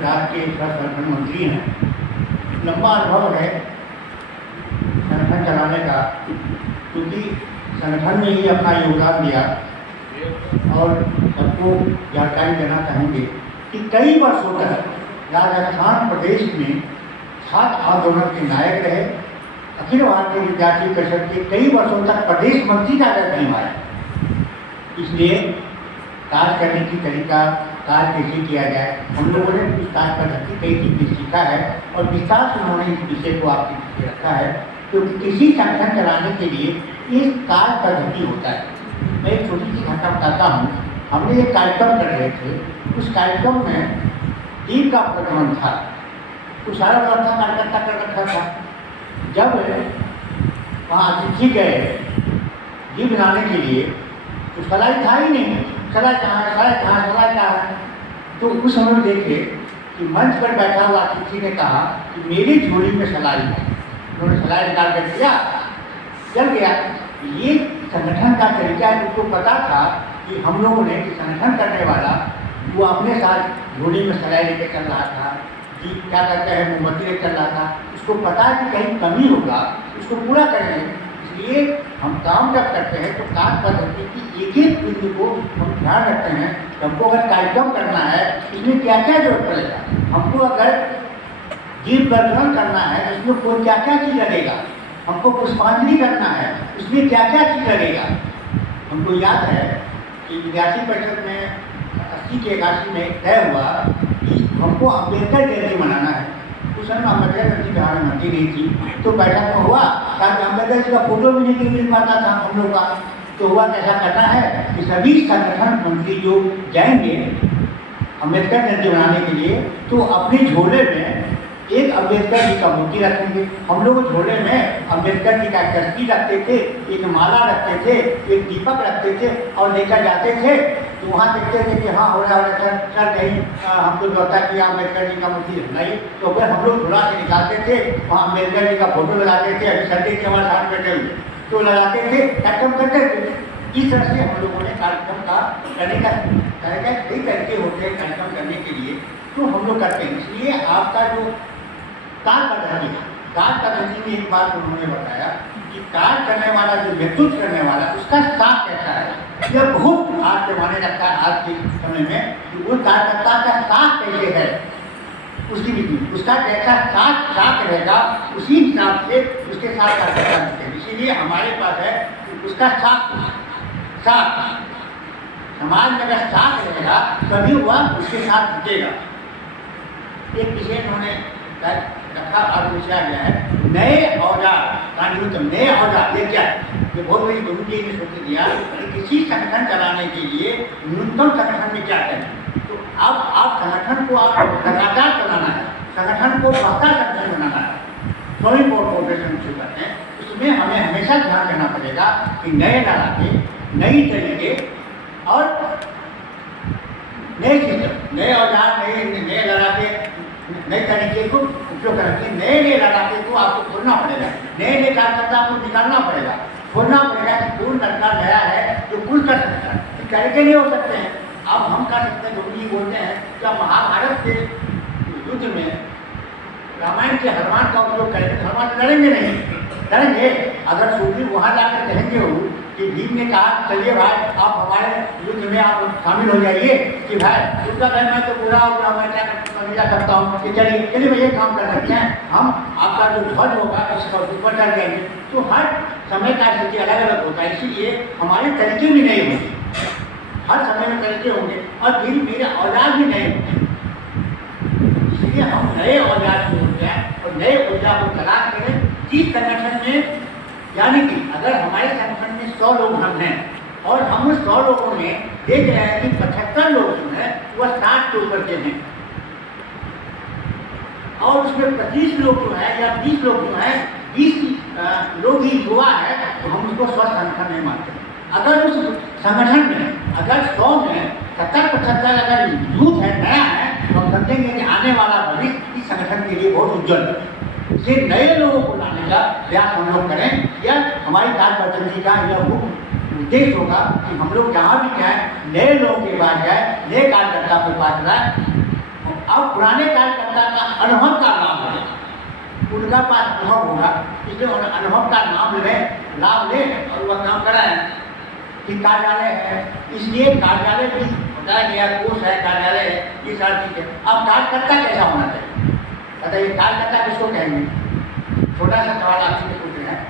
गुजरात के संगठन मंत्री हैं, लंबा अनुभव है संगठन चलाने का, क्योंकि संगठन में ही अपना योगदान दिया। और सबको जानकारी देना चाहेंगे कि कई वर्षों तक राजस्थान प्रदेश में छात्र आंदोलन के नायक रहे। अखिल भारतीय विद्यार्थी परिषद के कई वर्षों तक प्रदेश मंत्री का पद निभाया। इसलिए कार्य करने की तरीका, कार्य कैसे किया जाए, हम लोगों ने इस कार्य पद्धति कई चीज़ें सीखा है और विस्तार से उन्होंने इस विषय को आपके पीछे रखा है, क्योंकि किसी संगठन चलाने के लिए एक कार्य पद्धति होता है। मैं एक छोटी सी घटना बताता हूँ। हमने एक कार्यक्रम कर रहे थे, उस कार्यक्रम में दीप का प्रचलन था, तो सारा व्यवस्था कार्यकर्ता कर रखा था। जब वहाँ अतिथि गए दीप बनाने के लिए, तो सलाई था ही नहीं, सलाई कहाँ है, सलाई कहाँ है, सलाई कहाँ है। तो उस समय देखे कि मंच पर बैठा हुआ अतिथि ने कहा कि मेरी झोली में सलाई है। उन्होंने सलाई निकाल कर दिया, चल गया। ये संगठन का तरीका है। उसको पता था कि हम लोगों ने कि संगठन करने वाला वो अपने साथ झोली में सलाई लेकर चल रहा था, कि क्या कहते हैं मोमबत्ती लेकर चल रहा था। उसको पता है कि कहीं कमी होगा, उसको पूरा करेंगे। इसलिए हम काम जब करते हैं तो कार्य पद्धति की एक एक बिंदु को हम ध्यान रखते हैं। हमको अगर कार्यक्रम करना है इसमें क्या क्या जरूरत पड़ेगा, हमको अगर दीप प्रज्वलन करना है इसमें कोई क्या क्या चीज़ लगेगा, हमको पुष्पांजलि करना है इसमें क्या क्या चीज़ लगेगा। हमको याद है कि विद्यार्थी परिषद में 80 के 81 में तय हुआ कि हमको अम्बेडकर जयंती मनाना है। उस समय अम्बेडकर जयंती बिहार में मनती नहीं थी, तो बैठक में हुआ ताकि अम्बेडकर जी का फोटो भी नहीं मिल पाता था हम लोग का। तो हुआ कैसा करना है कि सभी संगठन मंत्री जो जाएंगे अम्बेडकर जयंती मनाने के लिए, तो अपने झोले में एक अम्बेडकर जी का मूर्ति रखेंगे। हम लोग झोले में अम्बेडकर जी का तस्वीर रखते थे, एक माला रखते थे, एक दीपक रखते थे और लेकर जाते थे। तो वहाँ देखते थे कि हाँ हो रहा है सर कहीं हमको लगता कि अम्बेडकर जी का मूर्ति नहीं, तो फिर हम लोग झोला से निकालते थे, वहाँ अम्बेडकर जी का फोटो लगाते थे। अभी संडे के हमारे साथ बैठे हुए तो लगाते थे, कार्यक्रम करते थे। इस तरह से हम लोगों ने कार्यक्रम का करने का कई तरीके होते हैं कार्यक्रम करने के लिए, तो हम लोग करते हैं। इसलिए आपका जो कार्य पद्धति में एक बात उन्होंने बताया कि कार्य करने वाला जो नेतृत्व करने वाला उसका साथ कैसा है। यह बहुत आज के माने रखता है आज के समय में कि वो कार्यकर्ता का साथ कैसे है, उसकी भी उसका कैसा साथ रहेगा, उसी हिसाब से उसके साथ कार्यकर्ता दिखते हैं। इसीलिए हमारे पास है उसका साथ समाज में अगर साथ रहेगा तभी वह उसके साथ दिखेगा। एक विषय उन्होंने रखा और पूछा गया है नए औजार कानून। नए औजार ये क्या है, ये बहुत बड़ी भूमिका ने सोच दिया कि किसी संगठन चलाने के लिए न्यूनतम संगठन में क्या करें। तो अब आप संगठन को आप लगातार चलाना है, संगठन को बढ़ता संगठन बनाना है, स्वयं कॉर्पोरेशन शुरू करते हैं। उसमें हमें हमेशा ध्यान देना पड़ेगा कि नए लड़ाके, नई तरीके और नए सिस्टम, नए औजार, नए लड़ाके, नए तरीके को उपयोग करके नए लड़ाके को आपको खोलना पड़ेगा, नए कार्यकर्ता को निकालना पड़ेगा, खोलना पड़ेगा कि कौन लड़का नया है जो कुछ कर सकता है। तरीके नहीं हो सकते हैं। अब हम कर सकते हैं, लोग ये बोलते हैं क्या महाभारत के युद्ध में रामायण के हनुमान का उपयोग करेंगे, हनुमान लड़ेंगे नहीं, लड़ेंगे। अगर सुग्रीव वहाँ जाकर कहेंगे हो कि भीम ने कहा चलिए भाई आप हमारे युद्ध में आप शामिल हो जाइए, कि भाई उसका कहना है तो पूरा मैं क्या जा सकता हूँ कि चलिए भैया काम कर सकते हैं, हम आपका जो ध्वज होगा उसका ऊपर चढ़ जाएंगे। तो हर समय का स्थिति अलग अलग होता है, इसीलिए हमारे तरीके भी नए होंगे, हर समय में तरीके होंगे और धीरे धीरे औजार भी नए होंगे। इसलिए हम नए औजार को होते हैं और नए औजार को तलाश करें जिस संगठन में, यानी कि अगर हमारे संगठन में 100 लोग हम हैं और हम उस 100 लोगों में देख रहे हैं कि 75 लोग जो हैं वह 60 के ऊपर के हैं और उसमें 25 लोग जो है या 20 लोग जो है 20 लोग ही युवा है, तो हम उसको स्वस्थ संगठन नहीं मानते। अगर उस संगठन में अगर 100 में 70-75 अगर यूथ है, नया है, तो हम समझेंगे कि आने वाला भविष्य इस संगठन के लिए बहुत उज्जवल है। इसलिए नए लोगों को लाने का प्रयास हम लोग करें, यह हमारी कार्य पद्धति का यह मुख्य उद्देश्य होगा कि हम लोग जहाँ भी जाएँ नए लोगों के पास जाए, नए कार्यकर्ता के पास जाए। अब पुराने कार्यकर्ता का अनुभव का लाभ है, उनका पास अनुभव होगा, इसलिए अनुभव का लाभ ले और वह काम कराए कि कार्यालय है, इसलिए कार्यालय भी बताया गया, कोष है, कार्यालय है, ये सारी चीज़ है। अब कार्यकर्ता कैसा होना चाहिए बताइए, कार्यकर्ता किसको कहेंगे? छोटा सा सवाल आपसे पूछ रहे हैं,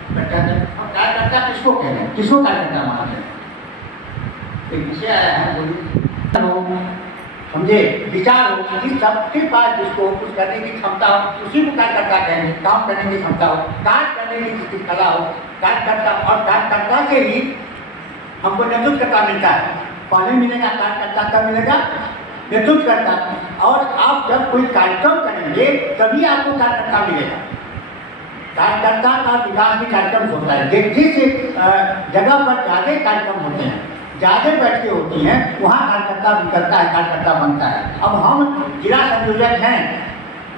अब कार्यकर्ता किसको कह रहे हैं, किसको कार्यकर्ता मानते हैं? एक विषय आया है, बोलिए, समझे, विचार हो कि सबके पास जिसको कुछ करने की क्षमता हो उसी को कार्यकर्ता कहेंगे, काम करने की क्षमता हो, कार्य करने की जिसकी कला हो, कार्यकर्ता। और कार्यकर्ता से ही हमको नेतृत्वकर्ता मिलता है। पहले मिलेगा कार्यकर्ता, कब मिलेगा? नेतृत्वकर्ता। और आप जब कोई कार्यक्रम करेंगे तभी आपको कार्यकर्ता मिलेगा। कार्यकर्ता का विकास भी कार्यक्रम होता है, जिस जगह पर ज़्यादा कार्यक्रम होते हैं, ज़्यादा बैठकें होती हैं, वहाँ कार्यकर्ता निकलता है, कार्यकर्ता बनता है। अब हम जिला संयोजक हैं,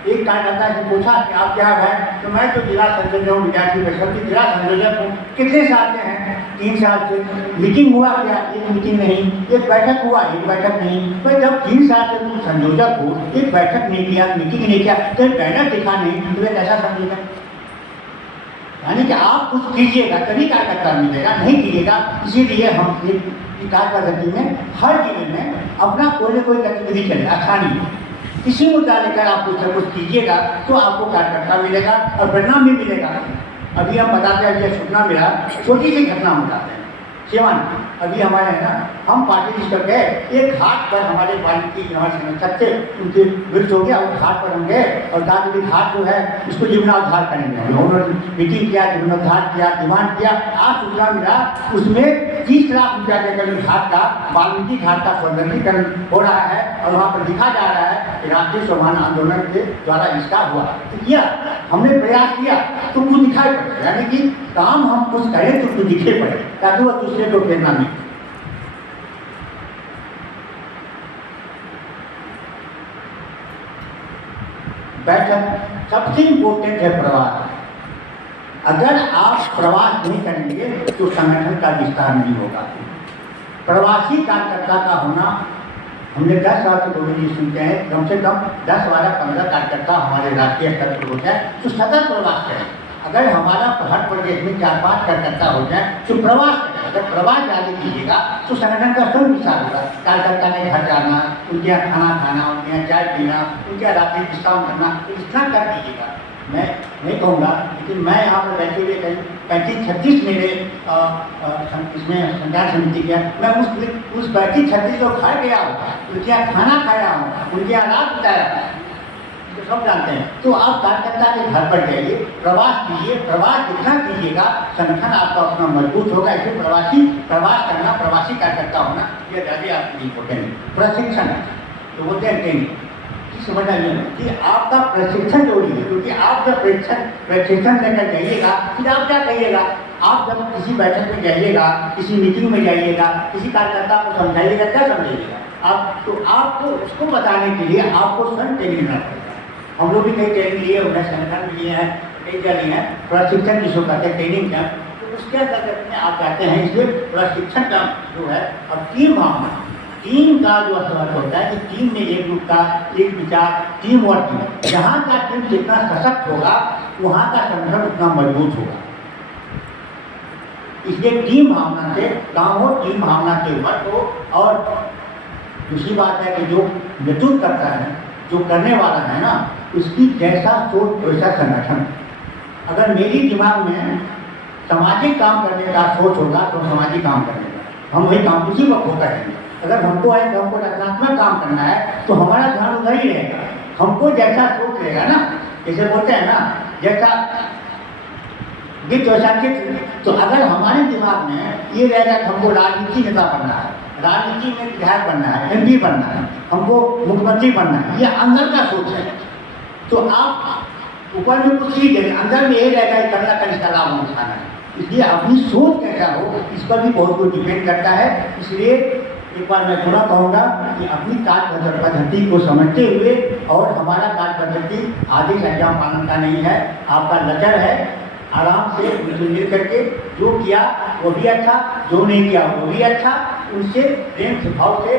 एक कार्यकर्ता से पूछा कि आप क्या है, तो मैं तो जिला संयोजक हूँ, विद्यार्थी परिषद की जिला संयोजक हूँ। कितने साल से हैं? 3 साल से। मीटिंग हुआ क्या? एक मीटिंग नहीं। एक बैठक हुआ? एक बैठक नहीं। तो जब 3 साल से तुम संयोजक हो, एक बैठक नहीं किया, मीटिंग नहीं किया, तो बैनर दिखा नहीं, तुम्हें कैसा समझेगा? यानी कि आप कुछ कीजिएगा तभी कार्यकर्ता मिलेगा, नहीं कीजिएगा। इसीलिए हम कार्य पद्धति में हर जिले में अपना कोई न कोई गतिविधि चले, अच्छा नहीं, किसी मुद्दा लेकर आप कुछ न कुछ कीजिएगा तो आपको कार्यकर्ता मिलेगा और परिणाम भी मिलेगा। अभी हम बताते हैं, यह सूचना मिला, छोटी सी घटना हम बताते हैं। सेवन अभी हमारे है ना, हम पार्टी लिस्ट गए, एक घाट पर हमारे वाल्मीकि हमारे संरक्षक थे, उनके मृत्यु हो गया, उस घाट पर हम गए और कहा कि घाट जो है उसको जीवनोद्धार करेंगे। उन्होंने मीटिंग किया, जीवनोद्धार किया, डिमांड किया। आज सूचना मिला उसमें 30 लाख रुपया देकर घाट का, वाल्मीकि घाट का सौंदर्यीकरण हो रहा है और वहाँ पर दिखा जा रहा है कि राष्ट्रीय स्वाभिमान आंदोलन के द्वारा इसका हुआ। तो किया, हमने प्रयास किया तो कुछ दिखाई पड़े, यानी कि काम हम कुछ करें तो कुछ दिखे पड़े, ताकि वह दूसरे को प्रेरणा मिले। बैठक सबसे इम्पोर्टेंट है प्रवास। अगर आप प्रवास नहीं करेंगे तो संगठन का विस्तार नहीं होगा। प्रवासी कार्यकर्ता का होना, हमने 10 साल से गोविंद जी सुनते हैं, कम से कम 10, 12, 15 कार्यकर्ता हमारे राष्ट्रीय स्तर पर होता है तो सतत प्रवास करें। अगर हमारा हर प्रदेश में 4-5 कार्यकर्ता हो जाए तो प्रवास करें। अगर प्रवास ज़्यादा कीजिएगा तो संगठन का स्वयं विस्तार होगा। कार्यकर्ता के घर जाना, उनके यहाँ खाना खाना, उनके यहाँ चाय पीना, उनके यहाँ रात्रि विश्राम करना, इतना कर दीजिएगा। मैं नहीं कहूँगा, लेकिन मैं यहाँ पर बैठे हुए कहीं 35-36 मेरे इसमें संचार समिति के, मैं उस 35-36 को खा गया हूँ, उनके यहाँ खाना खाया हूँ, उनके यहाँ रात बिताया हूँ, तो सब जानते हैं। तो आप कार्यकर्ता के घर पर जाइए, प्रवास कीजिए। प्रवास जितना कीजिएगा संगठन आपका उतना मजबूत होगा। इसलिए प्रवास करना, प्रवासी कार्यकर्ता होना यह ज़्यादा आपकी इम्पोर्टेंट है। प्रशिक्षण तो बोलते हैं ट्रेनिंग, समझना ये कि आपका प्रशिक्षण जरूरी है, क्योंकि आप जब प्रशिक्षण लेकर जाइएगा फिर आप क्या कहिएगा? आप जब किसी बैठक में जाइएगा, किसी मीटिंग में जाइएगा, किसी कार्यकर्ता को समझाइएगा, क्या समझाइएगा आप? तो आपको उसको बताने के लिए आपको स्वयं ट्रेनिंग लेना पड़ेगा। हम लोग भी कई ट्रेनिंग लिए, उन्हें संगठन भी लिए हैं, कई जगह लिए हैं, प्रशिक्षण जिसको कहते हैं ट्रेनिंग कैंप, तो उसके अंतर्गत में आप जाते हैं। इसलिए प्रशिक्षण का जो है, अब टीम भावना, टीम का जो असर होता है कि टीम में एक रूपता, एक विचार, टीम वर्क, जहाँ का टीम जितना सशक्त होगा वहाँ का संगठन उतना मजबूत होगा। इसलिए टीम भावना से काम हो, टीम भावना से वर्क हो। और दूसरी बात है कि जो नेतृत्व करता है, जो करने वाला है ना, उसकी जैसा सोच वैसा संगठन। अगर मेरी दिमाग में सामाजिक काम करने का सोच होगा तो सामाजिक काम करेगा, हम वही काम उसी वक्त होता रहेंगे। अगर हमको रचनात्मक काम करना है तो हमारा ध्यान उधर ही रहेगा। हमको जैसा सोच रहेगा ना, जैसे बोलते हैं ना, जैसा वैसा चित्र। तो अगर हमारे दिमाग में ये रहेगा कि हमको राजनीति नेता बनना है, राजनीति में विधायक बनना है, MP बनना है, हमको मुख्यमंत्री बनना है, ये अंदर का सोच है। तो आप ऊपर में कुछ ही देंगे, अंदर में ये रहेगा कि करना कर इसका लाभ उठाना है। इसलिए अपनी सोच कैसा हो इस पर भी बहुत कुछ डिपेंड करता है। इसलिए एक बार मैं थोड़ा कहूँगा कि अपनी कार्य पद्धति को समझते हुए, और हमारा कार्य पद्धति आदेश अंजाम पालन का नहीं है, आपका लचर है। आराम से मिल करके जो किया वो भी अच्छा, जो नहीं किया वो भी अच्छा, उनसे प्रेम स्वभाव से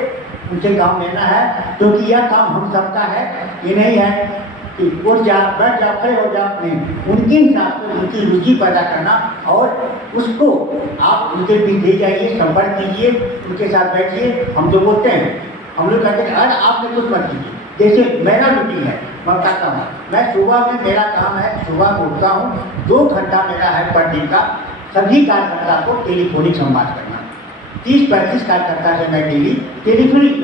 उनसे काम लेना है, क्योंकि यह काम हम सबका है। ये नहीं है कि उठ जा, बैठ जा, खड़े हो जा, नहीं। उनके हिसाब से उनकी रुचि पैदा करना और उसको आप उनके बीच ले जाइए, संपर्क कीजिए, उनके साथ बैठिए। हम तो बोलते हैं, हम लोग कहते हैं अरे आपने कुछ मत कीजिए। जैसे मेरा रूटीन है, मैं बताता हूँ। मैं सुबह में मेरा काम है, सुबह को उठता हूँ, 2 घंटा मेरा है पर दिन का सभी कार्यकर्ता को टेलीफोनिक संवाद करना। 30-35 कार्यकर्ता से मैं डेली टेलीफोनिक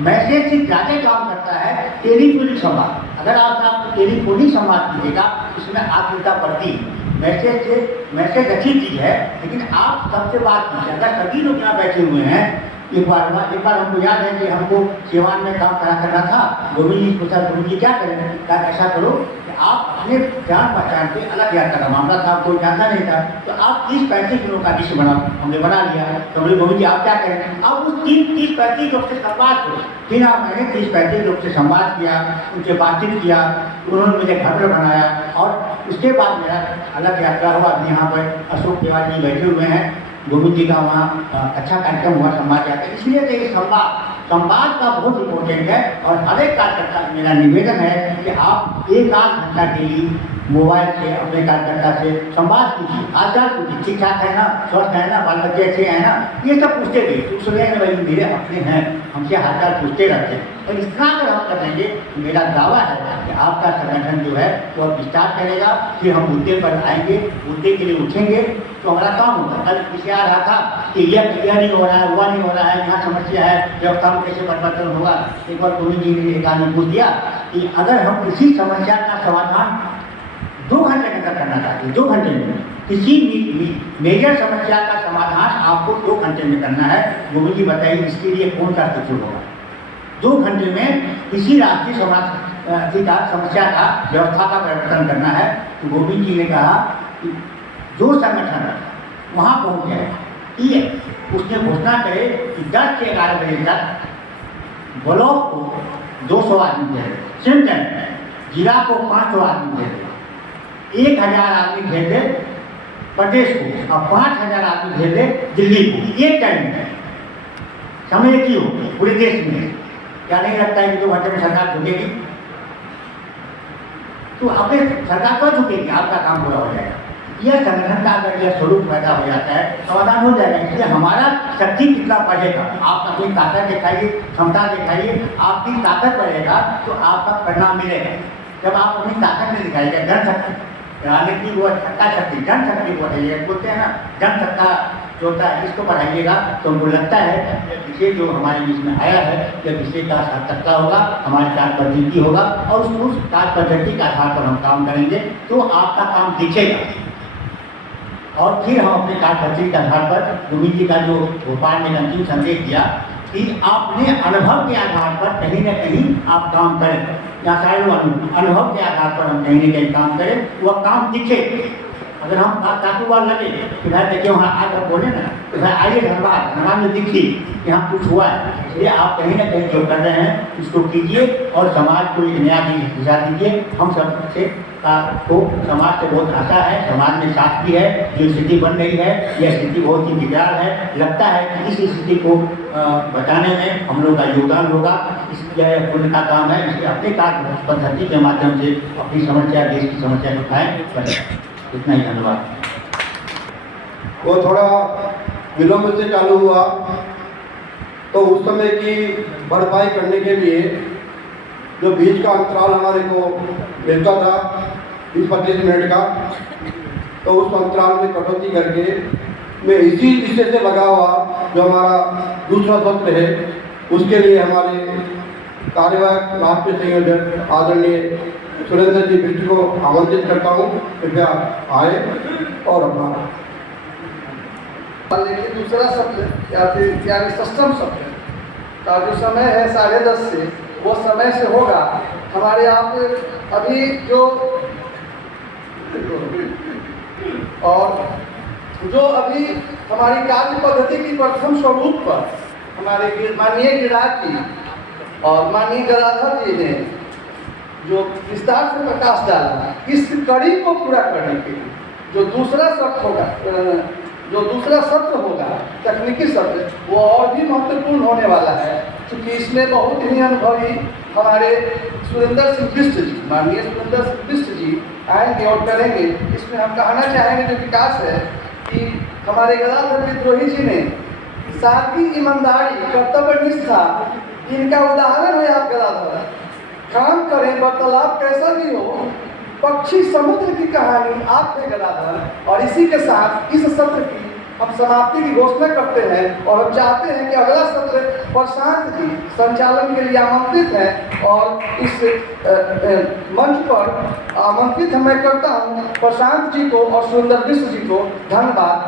मैसेज से ज़्यादा काम करता है टेलीफोनिक संवाद। अगर आप टेलीफोनिक संवाद कीजिएगा, उसमें आत्मीयता बढ़ती है। मैसेज अच्छी चीज़ है, लेकिन आप सबसे बात कीजिए। अगर सभी लोग यहाँ बैठे हुए हैं, एक बार हमको याद है कि हमको सिवान में काम करना था। गोविंद जी पूछा, गोविंद जी क्या करें? क्या ऐसा करो कि आप अपने जान पहचान के अलग यात्रा का मामला था, कोई जानता नहीं था, तो आप 30-35 किलो का डिश बनाओ। हमने बना लिया। तो बोले गोविंद जी आप क्या करें? आप उस 30-35 लोग से संवाद करो। फिर मैंने 30-35 लोग से संवाद किया, उनसे बातचीत किया, उन्होंने मुझे घर बनाया और उसके बाद मेरा अलग यात्रा हुआ। अभी यहाँ पर अशोक तिवारी जी बैठे हुए हैं, गोविंद जी का वहाँ अच्छा कार्यक्रम हुआ संवाद जाता है। इसलिए तो ये संवाद का बहुत इम्पोर्टेंट है। और हर एक कार्यकर्ता मेरा निवेदन है कि आप 1-8 घंटा डेली मोबाइल से अपने कार्यकर्ता से संवाद कीजिए, हालचाल पूछिए, ठीक ठाक है ना, स्वस्थ है ना, बाल बच्चे अच्छे हैं ना, ये सब पूछते गए। तो सुने भाई मेरे अपने हैं, हमसे हालचाल पूछते रहते हैं। और इतना अगर हम कर लेंगे, मेरा दावा है कि आपका संगठन जो है वो विस्तार करेगा। फिर हम मुद्दे पर आएंगे, मुद्दे के लिए उठेंगे तो हमारा काम होगा। कल किसी आ रहा था कि यह नहीं हो रहा है, हुआ नहीं हो रहा है, यहाँ समस्या है, व्यवस्था में कैसे परिवर्तन होगा। एक बार गोविंद जी ने एक आदमी पूछ दिया कि अगर हम किसी समस्या का समाधान 2 घंटे के अंदर करना चाहते हैं, 2 घंटे में किसी मेजर समस्या का समाधान आपको 2 घंटे में करना है, गोविंद जी बताइए इसके लिए कौन सा सूत्र होगा? 2 घंटे में किसी राष्ट्रीय समस्या का व्यवस्था का परिवर्तन करना है। तो गोविंद जी ने कहा कि जो संगठन वहाँ पहुँच जाए, ठीक, उसने घोषणा करे कि 10 से 11 बजे तक ब्लॉक को 200 आदमी दे, सेंटर जिला को 500 आदमी दे, 1000 आदमी भेज दे प्रदेश को और 5000 आदमी भेज दे दिल्ली को। एक टाइम में समय की हो पूरे देश में। क्या नहीं लगता है कि 2 घंटे में सरकार झुकेगी? तो अपने सरकार को झुकेगी, आपका काम पूरा हो जाएगा। यह संगठन का अगर यह स्वरूप पैदा हो जाता है, समाधान हो जाएगा। इसलिए हमारा शक्ति कितना बढ़ेगा, आप अपनी ताकत दिखाइए, क्षमता दिखाइए। आपकी ताकत बढ़ेगा तो आपका परिणाम मिलेगा। जब आप अपनी ताकत नहीं दिखाइएगा, जनशक्ति राजनीति को सत्ता शक्ति, जनशक्ति को बढ़ाइएगा, बोलते हैं ना जनसत्ता जो होता है, इसको बढ़ाइएगा तो हमको लगता है विषय जो हमारे बीच में आया है, यह विषय का सार्थकता होगा, हमारी कार्य पद्धति होगा और उस कार्य पद्धति के आधार पर हम काम करेंगे तो आपका काम दिखेगा। और फिर हम अपने कार्य पद्धति के आधार पर गोविंद जी का जो भोपाल में अंतिम संदेश दिया कि आपने अनुभव के आधार पर कहीं न कहीं आप काम करें। यहाँ सारे अनुभव के आधार पर हम कहीं न कहीं काम करें, वह काम दिखे। अगर हम ताकूबार लगे कि भाई देखिए वहाँ आकर बोले ना, तो भाई आइए धनबाद में दिखिए कि यहाँ कुछ हुआ है। इसलिए आप कहीं ना कहीं जो कर रहे हैं उसको कीजिए और समाज को एक नया दिशा दीजिए। हम सब से तो समाज से बहुत आशा है, समाज में साथ भी है। जो स्थिति बन रही है यह स्थिति बहुत ही बिगाड़ है। लगता है कि इस स्थिति को बचाने में हम लोग का योगदान होगा। इसलिए पुण्य का काम है, इसलिए अपने कार्य पद्धति के माध्यम से अपनी समस्या, देश की समस्या को उठाएं। इतना ही, धन्यवाद। वो थोड़ा विलम्ब से चालू हुआ तो उस समय की भरपाई करने के लिए जो बीच का अंतराल हमारे को मिलता था 20-25 मिनट का, तो उस अंतराल में कटौती करके मैं इसी विषय से लगा हुआ जो हमारा दूसरा सत्र है उसके लिए हमारे कार्यवाहक राष्ट्रीय संयोजक आदरणीय सुरेंद्र जी बिष्ट को आमंत्रित करता हूँ, कृपया आए और अपना लेकिन दूसरा सत्र या फिर यानी सष्टम सत्र का जो समय है 10:30 से, वो समय से होगा। हमारे यहाँ पे अभी जो अभी हमारी कार्य पद्धति की प्रथम स्वरूप पर हमारे माननीय गिरिराज जी और माननीय गदाधर जी ने जो विस्तार से प्रकाश डाला, इस कड़ी को पूरा करने के लिए जो दूसरा सत्र होगा जो दूसरा सत्र होगा तकनीकी सत्र, वो और भी महत्वपूर्ण होने वाला है, क्योंकि इसमें बहुत ही अनुभवी हमारे सुरेंद्र सिंह बिष्ट जी, माननीय सुरेंद्र सिंह बिष्ट जी आएंगे और करेंगे। इसमें हम कहना चाहेंगे जो विकास है कि हमारे गदाधर विद्रोही जी ने सादगी, ईमानदारी, कर्तव्य निष्ठा, इनका उदाहरण है। आप गदाधर काम करें, वार्तालाप कैसा भी हो, पक्षी समुद्र की कहानी आप है गदाधर। और इसी के साथ इस सत्र की हम समाप्ति की घोषणा करते हैं और हम चाहते हैं कि अगला सत्र प्रशांत जी संचालन के लिए आमंत्रित हैं और इस मंच पर आमंत्रित मैं करता हूं प्रशांत जी को और सुरेंद्र बिष्ट जी को। धन्यवाद।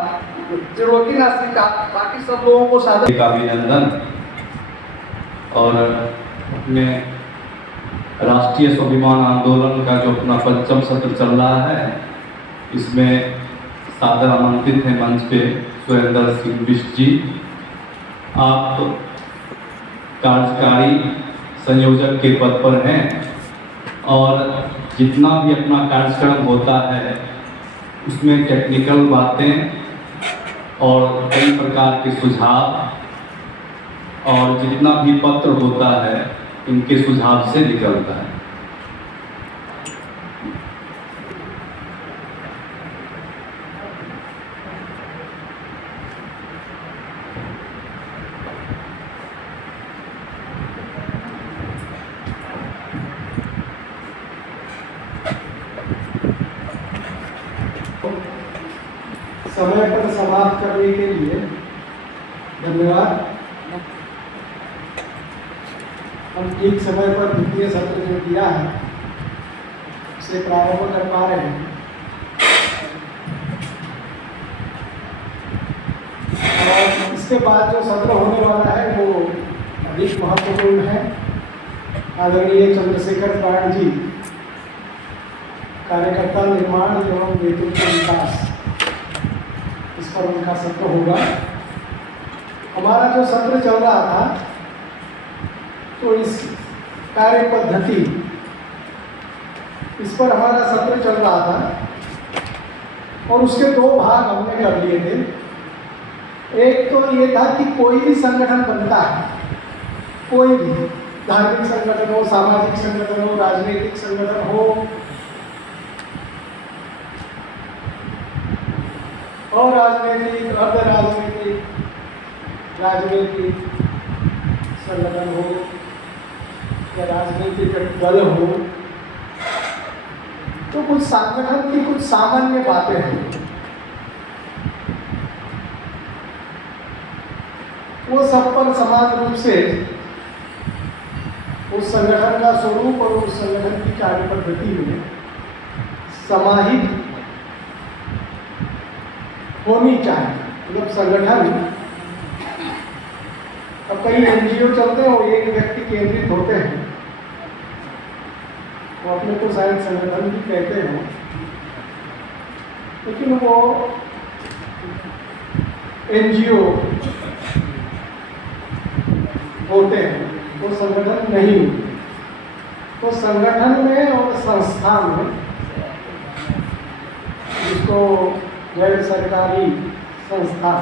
त्रिलोकीनाथ जी का बाकी सब लोगों को सादर का अभिनंदन। और अपने राष्ट्रीय स्वाभिमान आंदोलन का जो अपना 5वां सत्र चल रहा है, इसमें सादर आमंत्रित हैं मंच पे सुरेंद्र सिंह बिष्ट जी। आप कार्यकारी संयोजक के पद पर हैं और जितना भी अपना कार्यक्रम होता है उसमें टेक्निकल बातें और कई प्रकार के सुझाव और जितना भी पत्र होता है इनके सुझाव से निकलता है। समय पर समाप्त करने के लिए धन्यवाद। हम ठीक समय पर द्वितीय सत्र जो दिया है उसे प्रारंभ कर पा रहे हैं। और इसके बाद जो सत्र होने वाला है वो अधिक महत्वपूर्ण है। आदरणीय चंद्रशेखर प्राण जी, कार्यकर्ता निर्माण एवं नेतृत्व विकास, इस पर उनका सत्र होगा। हमारा जो सत्र चल रहा था तो इस कार्य पद्धति, इस पर हमारा सत्र चल रहा था और उसके 2 भाग हमने कर लिए थे। एक तो ये था कि कोई भी संगठन बनता है, कोई भी धार्मिक संगठन हो, सामाजिक संगठन हो, राजनीतिक संगठन हो और राजनीतिक, अर्ध राजनीतिक, राजनीतिक संगठन हो या राजनीतिक दल हो, तो कुछ संगठन की कुछ सामान्य बातें हैं, वो सब पर समान रूप से उस संगठन का स्वरूप और उस संगठन की कार्य पद्धति में समाहित होनी चाहिए। मतलब संगठन, अब कई एनजीओ चलते हैं वो एक व्यक्ति केंद्रित होते हैं, वो अपने को शायद संगठन भी कहते हैं, लेकिन वो एनजीओ होते हैं, वो संगठन नहीं होते। तो संगठन में और संस्थान में, जिसको गैर सरकारी संस्था,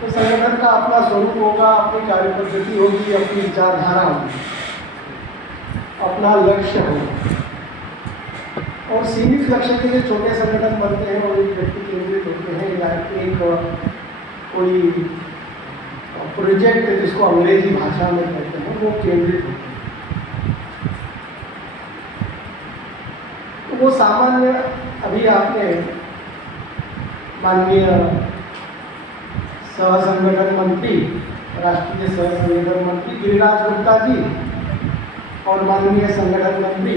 तो संगठन का अपना स्वरूप होगा, अपनी कार्य पद्धति होगी, अपनी विचारधारा होगी, अपना लक्ष्य होगा। और सीमित लक्ष्य के लिए छोटे संगठन बनते हैं और एक व्यक्ति केंद्रित होते हैं या एक कोई प्रोजेक्ट जिसको अंग्रेजी भाषा में कहते हैं वो केंद्रित होते हैं। तो वो सामान्य, अभी आपने माननीय सह संगठन मंत्री, राष्ट्रीय सह संगठन मंत्री गिरिराज गुप्ता जी और माननीय संगठन मंत्री,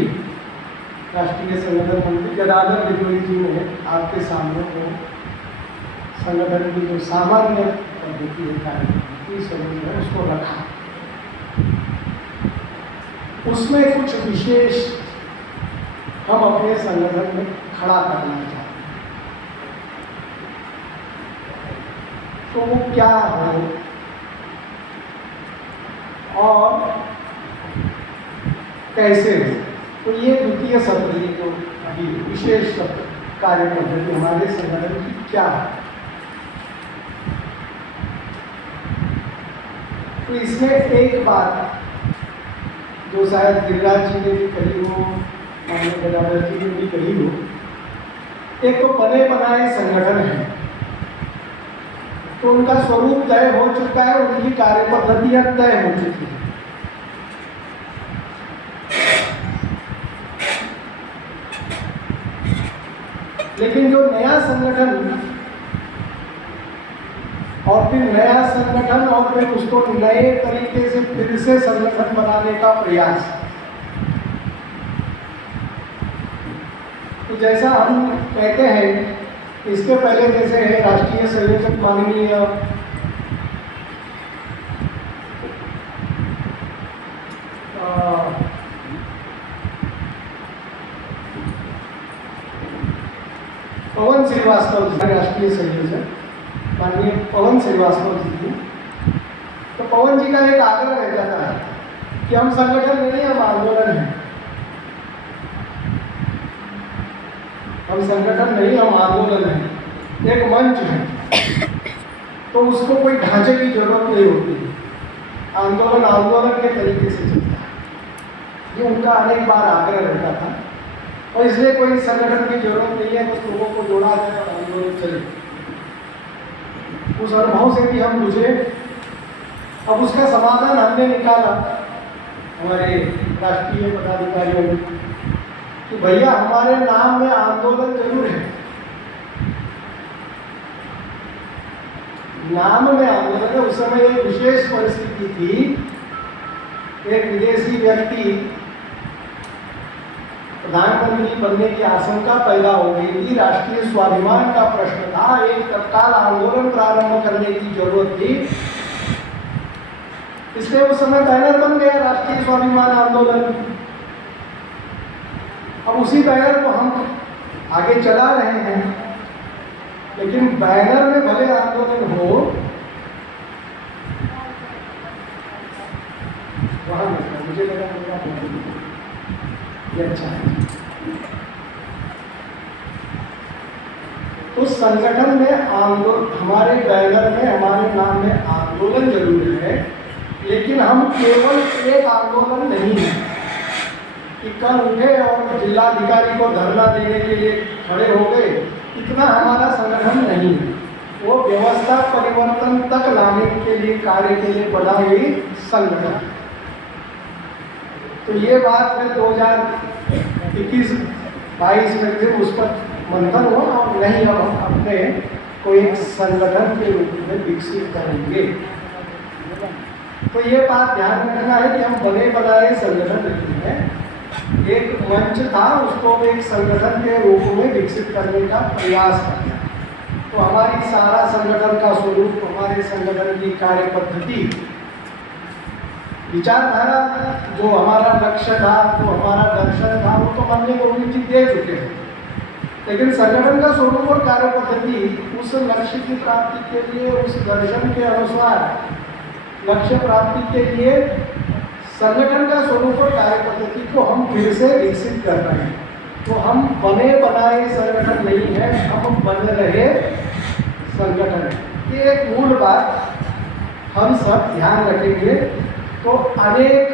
राष्ट्रीय संगठन मंत्री गदाधर विद्रोही जी ने आपके सामने वो संगठन की जो सामान्य पद्धति है, कार्य समझ है, उसको रखा। उसमें कुछ विशेष हम अपने संगठन में खड़ा करना चाहते हैं। तो वो क्या है और कैसे हो, तो ये द्वितीय सत्र, ये जो अभी विशेष सत्र कार्य पद्धति हमारे संगठन की क्या है। तो इसमें एक बात जो शायद गिरिराज जी ने भी कही हो, माननीय गदाधर जी ने भी कही हो, एक तो बने बनाए संगठन है, तो उनका स्वरूप तय हो चुका है, उनकी कार्य पद्धतियां तय हो चुकी है। लेकिन जो नया संगठन और फिर नया संगठन और फिर उसको नए तरीके से फिर से संगठन बनाने का प्रयास, तो जैसा हम कहते हैं, इसके पहले जैसे है राष्ट्रीय संयोजक माननीय पवन श्रीवास्तव जी, राष्ट्रीय संयोजक माननीय पवन श्रीवास्तव जी थे। तो पवन जी का एक आग्रह रह जाता है कि हम संगठन नहीं, हम आंदोलन हैं। हम संगठन नहीं, हम आंदोलन हैं, एक मंच है, तो उसको कोई ढांचे की जरूरत नहीं होती। आंदोलन आंदोलन के तरीके से चलता है, ये उनका अनेक बार आग्रह रहता था। और इसलिए कोई संगठन की जरूरत नहीं है, कुछ लोगों को जोड़ा जाए और आंदोलन चले। उस अनुभव से भी हम गुजरे। अब उसका समाधान हमने निकाला हमारे राष्ट्रीय पदाधिकारियों ने कि भैया हमारे नाम में आंदोलन जरूर है, नाम में आंदोलन है। उस समय एक विशेष परिस्थिति थी, एक विदेशी व्यक्ति प्रधानमंत्री बनने की आशंका पैदा हो गई थी, राष्ट्रीय स्वाभिमान का प्रश्न था, एक तत्काल आंदोलन प्रारंभ करने की जरूरत थी। इसलिए उस समय बैनर बन गया राष्ट्रीय स्वाभिमान आंदोलन। अब उसी बैनर को हम आगे चला रहे हैं, लेकिन बैनर में भले आंदोलन हो, वहां मुझे लगा ये अच्छा है। तो संगठन में आंदोलन, हमारे बैनर में हमारे नाम में आंदोलन जरूर है, लेकिन हम केवल एक आंदोलन नहीं है कि कल उठे और जिलाधिकारी को धरना देने के लिए खड़े हो गए, इतना हमारा संगठन नहीं है। वो व्यवस्था परिवर्तन तक लाने के लिए कार्य के लिए बना हुई संगठन। तो ये बात है 2021-22 में फिर उस पर मंथन हुआ और नहीं, अब हम अपने को एक संगठन के रूप में विकसित करेंगे। तो ये बात ध्यान रखना है कि हम बने बनाए संगठन नहीं है, एक मंच था, उसको एक संगठन के रूप में विकसित करने का प्रयास करना। तो हमारी सारा संगठन का स्वरूप, हमारे संगठन की कार्य पद्धति, विचारधारा, जो हमारा लक्ष्य था, जो हमारा दर्शन था, वो तो माननीय गोविंद जी दे चुके हैं। लेकिन संगठन का स्वरूप और कार्य पद्धति उस लक्ष्य की प्राप्ति के लिए, उस दर्शन के अनुसार लक्ष्य प्राप्ति के लिए संगठन का स्वरूप और कार्य पद्धति को हम फिर से विकसित कर रहे हैं। तो हम बने बनाए संगठन नहीं है, हम बन रहे संगठन है। ये एक मूल बात हम सब ध्यान रखेंगे, तो अनेक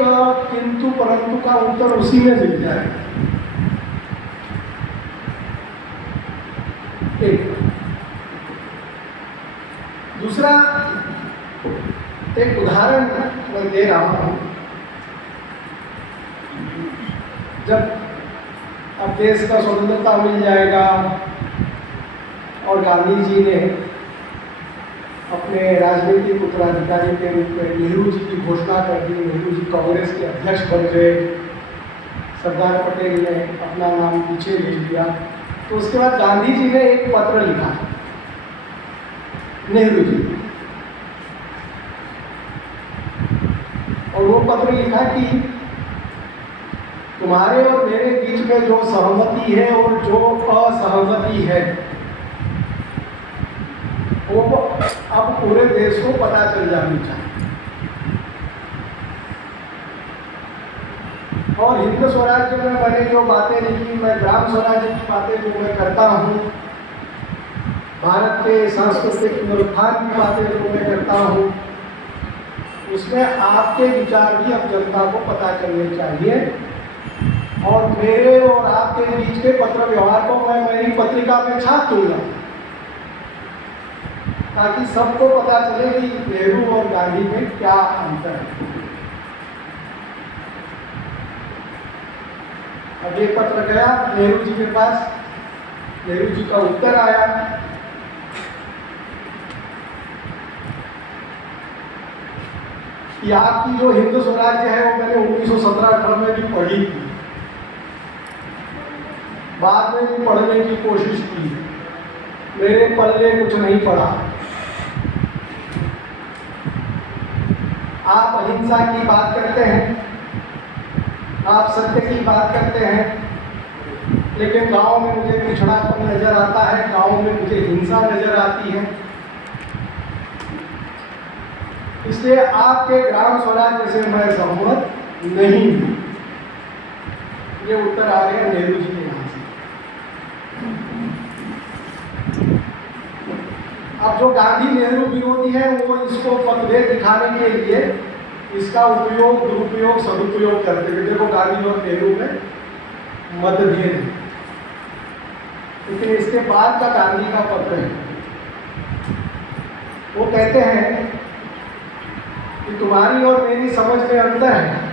किंतु परंतु का उत्तर उसी में मिल जाएगा। एक दूसरा, एक उदाहरण मैं दे रहा हूं। जब अब देश का स्वतंत्रता मिल जाएगा और गांधी जी ने अपने राजनीतिक उत्तराधिकारी के रूप में नेहरू जी की घोषणा कर दी, नेहरू जी कांग्रेस के अध्यक्ष बन गए, सरदार पटेल ने अपना नाम पीछे भेज दिया। तो उसके बाद गांधी जी ने एक पत्र लिखा नेहरू जी, और वो पत्र लिखा कि तुम्हारे और मेरे बीच में जो सहमति है और जो असहमति है, वो अब पूरे देश को पता चल जानी चाहिए। और हिंद स्वराज्य में मैंने जो बातें लिखी, मैं ग्राम स्वराज्य की बातें जो मैं करता हूँ, भारत के सांस्कृतिक पुनरुत्थान की बातें जो मैं करता हूँ, उसमें आपके विचार भी अब जनता को पता चलने चाहिए। और मेरे और आपके बीच के पत्र व्यवहार को मैं मेरी पत्रिका में छाप दूंगा, ताकि सबको पता चले कि नेहरू और गांधी में क्या अंतर है। अब ये पत्र गया नेहरू जी के पास, नेहरू जी का उत्तर आया। कि आपकी जो हिंद स्वराज्य है वो मैंने 1917-18 में भी पढ़ी थी, बाद में भी पढ़ने की कोशिश की, मेरे पल्ले कुछ नहीं पड़ा। आप अहिंसा की बात करते हैं, आप सत्य की बात करते हैं, लेकिन गांव में मुझे पिछड़ापन नजर आता है, गांव में मुझे हिंसा नजर आती है। इसलिए आपके ग्राम स्वराज्य से मैं सहमत नहीं हूं। ये उत्तर आ गया नेहरू जी के यहाँ से। अब जो गांधी नेहरू विरोधी है वो इसको फतवे दिखाने के लिए इसका उपयोग, दुरुपयोग, सदुपयोग करते हैं। देखो गांधी और नेहरू में मतभेद है, लेकिन इसके बाद का गांधी का पत्र है। वो कहते हैं कि तुम्हारी और मेरी समझ में अंतर है।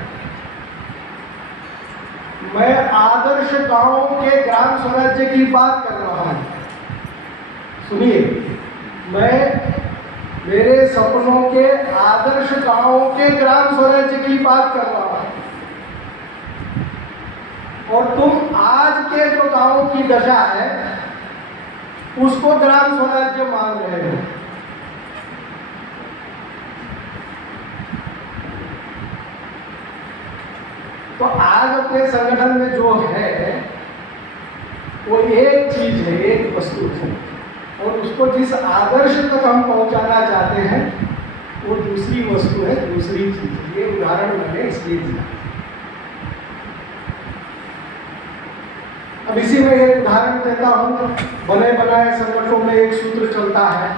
मैं आदर्श गांव के ग्राम स्वराज्य की बात कर रहा हूं। सुनिए, मैं मेरे सपनों के आदर्श गांव के ग्राम स्वराज्य की बात कर रहा हूं, और तुम आज के जो गांव की दशा है उसको ग्राम स्वराज्य मान रहे हो। तो आज अपने संगठन में जो है वो एक चीज है, एक वस्तु है, और उसको जिस आदर्श तक हम पहुंचाना चाहते हैं वो दूसरी वस्तु है, दूसरी चीज है। ये उदाहरण मैंने इसलिए दिया। अब इसी में एक उदाहरण देता हूं। बने बनाए संगठनों में एक सूत्र चलता है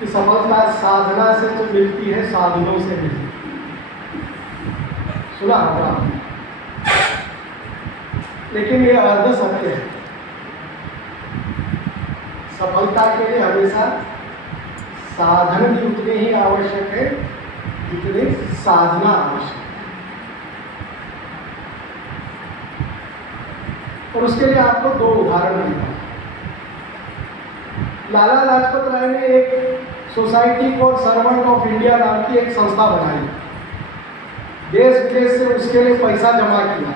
कि सफलता साधना से तो मिलती है, साधनों से मिलती है। सुना होगा, लेकिन ये अर्ध सत्य है। सफलता के लिए हमेशा साधन भी उतने ही आवश्यक है जितने साधना आवश्यक है। और उसके लिए आपको दो उदाहरण दूंगा। लाला लाजपत राय ने एक society for servant of India नाम की एक संस्था बनाई, देश विदेश से उसके लिए पैसा जमा किया,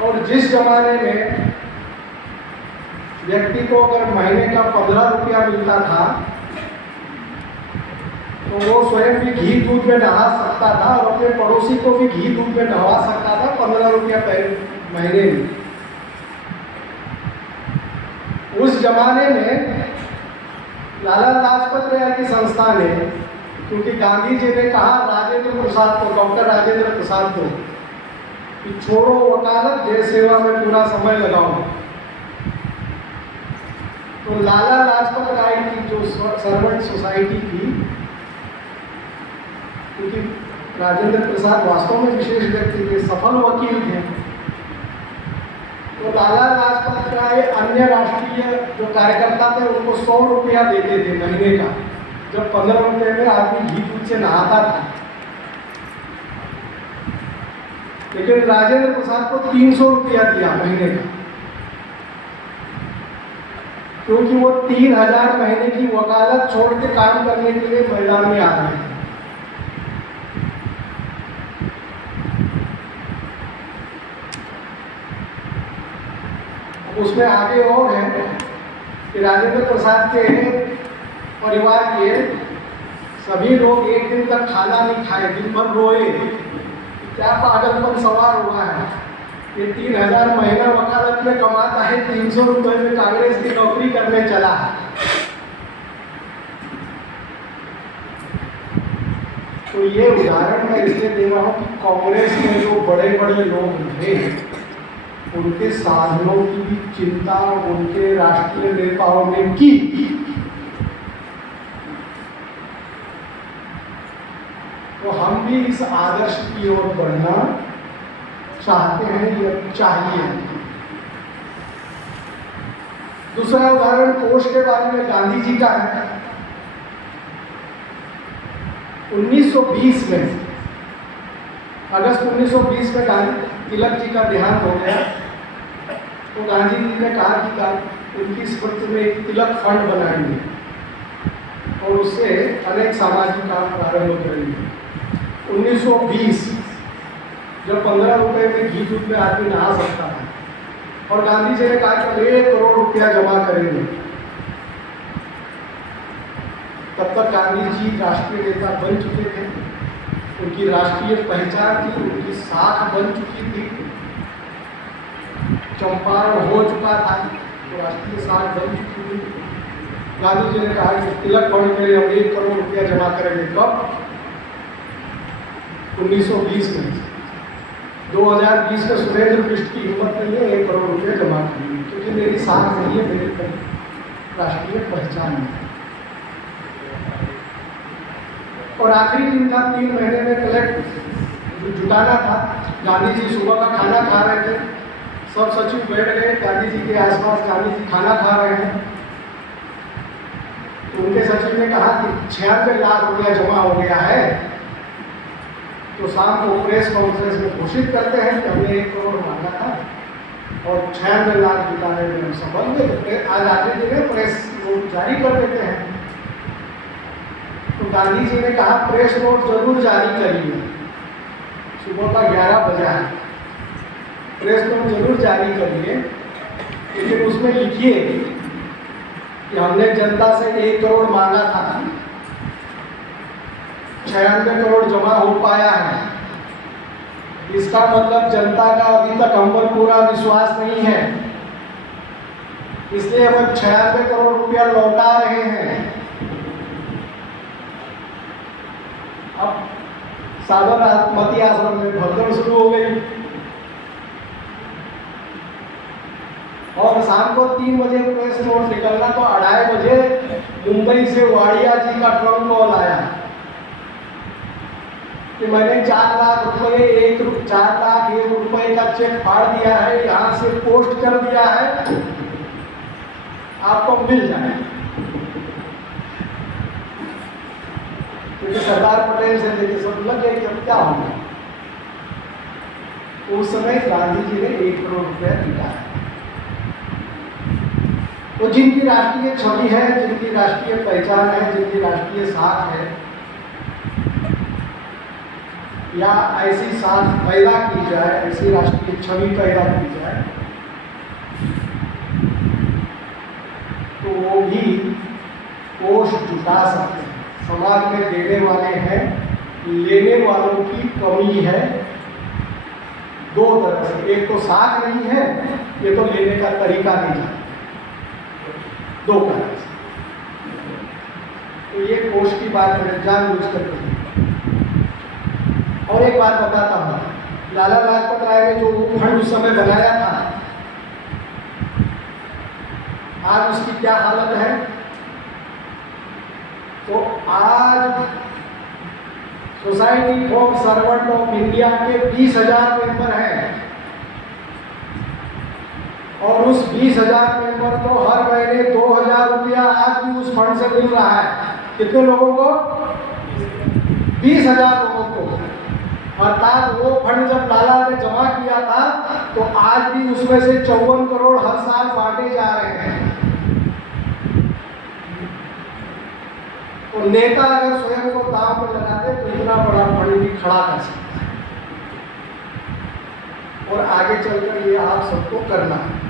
और जिस जमाने में व्यक्ति को अगर महीने का 15 रुपया मिलता था तो वो स्वयं भी घी दूध में नहा सकता था और अपने पड़ोसी को भी घी दूध में नहवा सकता था 15 रुपया महीने में। उस जमाने में लाला लाजपत राय की संस्था ने, क्योंकि गांधी जी ने कहा राजेंद्र प्रसाद को, डॉक्टर राजेंद्र प्रसाद को, कि छोड़ो वकालत, देश सेवा में पूरा समय लगाओ, तो लाला लाजपत राय की जो सर्वेंट सोसाइटी थी, क्योंकि राजेंद्र प्रसाद वास्तव में विशेष व्यक्ति थे, सफल वकील थे, तो लाला लाजपत राय अन्य राष्ट्रीय जो कार्यकर्ता थे उनको 100 रुपया देते थे महीने का, जब 15 रुपये में आदमी घी दूध से नहाता था। लेकिन राजेंद्र प्रसाद को 300 रुपया दिया महीने का, क्योंकि वो 3000 महीने की वकालत छोड़ के काम करने के लिए मैदान में आ रहे थे। उसमें आगे और है कि राजेंद्र प्रसाद के परिवार के सभी लोग एक दिन तक खाना नहीं खाए, दिन भर रोए, क्या पागलपन सवार हुआ है। ये 3000 महीना वकालत में कमाता है, 300 रुपये में कांग्रेस की नौकरी करने चला है। तो ये उदाहरण मैं इसलिए दे रहा हूँ कि कांग्रेस में जो बड़े बड़े लोग थे उनके साधनों की भी चिंता उनके राष्ट्रीय नेताओं ने की। तो हम भी इस आदर्श की ओर बढ़ना चाहते हैं, ये चाहिए। दूसरा उदाहरण कोष के बारे में गांधी जी का है। 1920 में, अगस्त 1920 में गांधी तिलक जी का देहांत हो गया। तो गांधी जी ने कहा कि उनकी स्मृति में एक तिलक फंड बनाएंगे और उससे अनेक सामाजिक काम प्रारंभ करेंगे। 1920 जब 15 रुपए में घी दूध में आदमी नहा सकता था और गांधी जी ने कहा कि 1 करोड़ रुपया जमा करेंगे। तब तक गांधी जी राष्ट्रीय नेता बन चुके थे, उनकी राष्ट्रीय पहचान थी, उनकी साख बन चुकी थी, चंपारण हो चुका था, तो राष्ट्रीय साख बन चुकी थी। गांधी जी ने कहा कि तिलक फंड के लिए हम 1 करोड़ रुपया जमा करेंगे। कब? 1920 में। 2020 में सुरेंद्र पृष्ठ की हिम्मत नहीं है 1 करोड़ रुपये जमा करनी, क्योंकि मेरी साख नहीं है, मेरी राष्ट्रीय पहचान है। और आखिरी दिन था, 3 महीने में कलेक्ट जुटाना था। गांधी जी सुबह का खाना खा रहे थे, सब सचिव बैठ गए गांधी जी के आसपास, गांधी जी खाना खा रहे हैं। तो उनके सचिव ने कहा कि 96 लाख रुपया जमा हो गया है। तो शाम को प्रेस कॉन्फ्रेंस में घोषित करते हैं कि हमने 1 करोड़ मांगा था और 96 लाख जुटाने में हम सफल हुए। तो आज आखिरी दिन है, प्रेस नोट जारी कर देते हैं। तो गांधी जी ने कहा प्रेस नोट जरूर जारी करिए। सुबह का 11 बजा है, प्रेस नोट जरूर जारी करिए, लेकिन उसमें लिखिए कि हमने जनता से 1 करोड़ मांगा था, 96 करोड़ जमा हो पाया है। इसका मतलब जनता का अभी तक हम पर पूरा विश्वास नहीं है, इसलिए हम 96 करोड़ रुपया लौटा रहे हैं। अब साबरमती आश्रम में भगदड़ शुरू हो गई और शाम को 3 बजे प्रेस नोट निकलना, तो 2:30 बजे मुंबई से वाडिया जी का ट्रंक कॉल आया कि मैंने 4 लाख रुपए 4 लाख 1 रुपए का चेक फाड़ दिया है, यहाँ से पोस्ट कर दिया है, आपको मिल जाए। क्योंकि सरदार पटेल से लेके सब लग गए कि अब क्या होगा। उस समय गांधी जी ने 1 करोड़ रुपया दिया है। तो जिनकी राष्ट्रीय छवि है, जिनकी राष्ट्रीय पहचान है, जिनकी राष्ट्रीय साख है, या ऐसी साख पैदा की जाए, ऐसी राष्ट्रीय छवि पैदा की जाए, तो वो भी कोष जुटा सकते हैं। समाज में देने वाले हैं, लेने वालों की कमी है 2 तरह से। एक तो साख नहीं है, ये तो लेने का तरीका नहीं जानते, 2 कारण से। तो ये कोष की बात मैंने जानबूझ कर की। और एक बात बताता हूँ, लाला लाजपत राय ने जो फंड उस समय बनाया था, आज उसकी क्या हालत है। तो आज society for servant of India के 20,000 मेंबर हैं और उस 20,000 मेंबर को हर महीने 2,000 रुपया आज भी उस फंड से मिल रहा है। कितने लोगों को? 20,000 लोगों को। अर्थात वो फंड जब लाला ने जमा किया था तो आज भी उसमें से 54 करोड़ हर साल बांटे जा रहे हैं। तो नेता अगर स्वयं को दांव में लगा दे तो इतना बड़ा फंड भी खड़ा कर सकता है। और आगे चलकर ये आप सबको करना है।